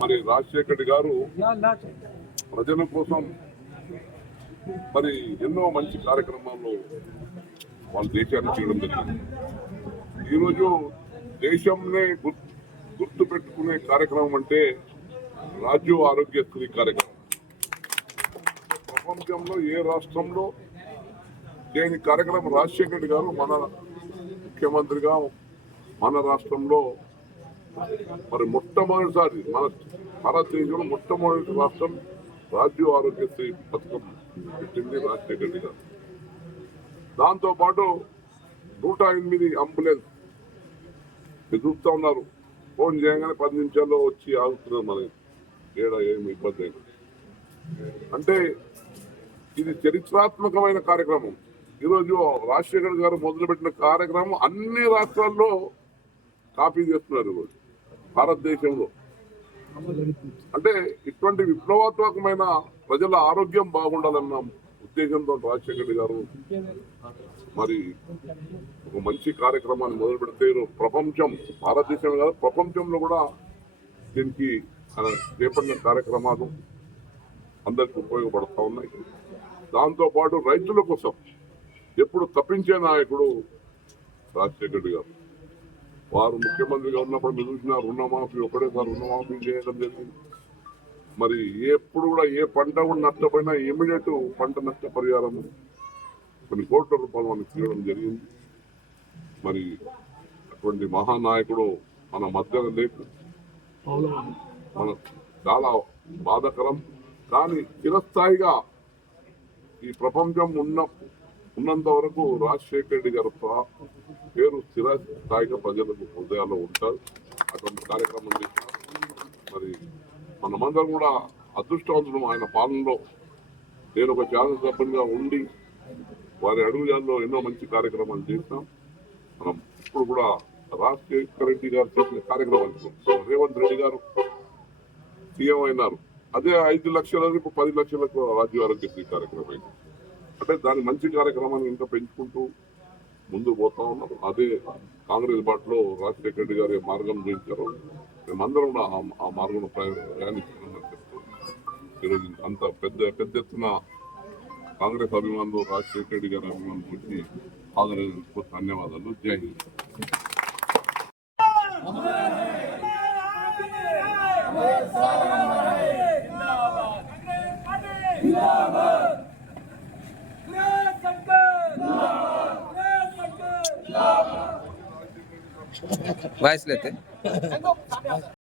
మరి రాజశేఖర్ రెడ్డి గారు ప్రజల కోసం మరి ఎన్నో మంచి కార్యక్రమాల్లో వాళ్ళ దేశాన్ని చేయడం జరిగింది. ఈరోజు దేశంలో గుర్తు పెట్టుకునే కార్యక్రమం అంటే రాజీవ్ ఆరోగ్యశ్రీ కార్యక్రమం. ప్రపంచంలో ఏ రాష్ట్రంలో దేని కార్యక్రమం రాజశేఖర్ రెడ్డి గారు మన ముఖ్యమంత్రిగా మన రాష్ట్రంలో మరి మొట్టమొదటిసారి మన భారతదేశంలో మొట్టమొదటి రాష్ట్రం రాజీవ్ ఆరోగ్యశ్రీ పథకం పెట్టింది రాజశేఖర్ రెడ్డి గారు. దాంతోపాటు 108 అంబులెన్స్ ఎదుగుతూ ఉన్నారు. ఫోన్ చేయగానే 10 నిమిషాల్లో వచ్చి ఆగుతున్నారు. మన ఏమి ఇబ్బంది అయినా అంటే ఇది చరిత్రాత్మకమైన కార్యక్రమం. ఈరోజు రాజశేఖర్ గారు మొదలుపెట్టిన కార్యక్రమం అన్ని రాష్ట్రాల్లో కాపీ చేస్తున్నారు. ఈరోజు భారతదేశంలో అంటే ఇటువంటి విప్లవాత్మకమైన ప్రజల ఆరోగ్యం బాగుండాలన్న ఉద్దేశంతో రాజశేఖర్ రెడ్డి గారు మరి ఒక మంచి కార్యక్రమాన్ని మొదలు పెడితే ప్రపంచం, భారతదేశం కాదు ప్రపంచంలో కూడా దీనికి చేపట్టిన కార్యక్రమాలు అందరికి ఉపయోగపడుతూ ఉన్నాయి. దాంతోపాటు రైతుల కోసం ఎప్పుడు తప్పించే నాయకుడు రాజశేఖర్ రెడ్డి గారు. వారు ముఖ్యమంత్రిగా ఉన్నప్పుడు మీరు చూసిన రుణమాఫీ ఒకటేసారి రుణమాఫీ చేయడం జరిగింది. మరి ఎప్పుడు కూడా ఏ పంట కూడా నష్టపోయినా ఇమీడియట్ పంట నష్టపరిహారం కొన్ని కోట్ల రూపాయలు మనకి ఇవ్వడం జరిగింది. మరి అటువంటి మహానాయకుడు మన మధ్య లేకు మన చాలా బాధాకరం. కానీ చిరస్థాయిగా ఈ ప్రపంచం ఉన్నంత వరకు రాజశేఖర్ రెడ్డి గారు పేరు స్థిరస్థాయిగా ప్రజలకు హృదయాల్లో ఉంటారు. అటువంటి కార్యక్రమం చేసినారు. మరి మనమందరం కూడా అదృష్టవంతులు. ఆయన పాలనలో నేను ఒక శాసనసభ్యునిగా ఉండి వారి అడుగుజాల్లో ఎన్నో మంచి కార్యక్రమాలు చేసినాం. మనం ఇప్పుడు కూడా రాజశేఖర్ రెడ్డి గారు చేసిన కార్యక్రమాలు రేవంత్ రెడ్డి గారు సీఎం అయినారు. అదే 5 లక్షల ఇప్పుడు 10 లక్షలకు రాజీవ్ ఆరోగ్యశ్రీ కార్యక్రమం అయింది. అంటే దాని మంచి కార్యక్రమాన్ని ఇంకా పెంచుకుంటూ ముందుకు పోతా ఉన్నాం. అదే కాంగ్రెస్ బాటలో రాజశేఖర్ రెడ్డి గారి మార్గం చూపించారు. మేమందరం కూడా ఆ మార్గంలో ప్రయాణిస్తున్నామని చెప్తూ ఈరోజు అంత పెద్ద ఎత్తున కాంగ్రెస్ అభిమానులు రాజశేఖర్ రెడ్డి గారి అభిమానులు గురించి హాజరైనందుకు ధన్యవాదాలు. జై హింద్. वाइस लेते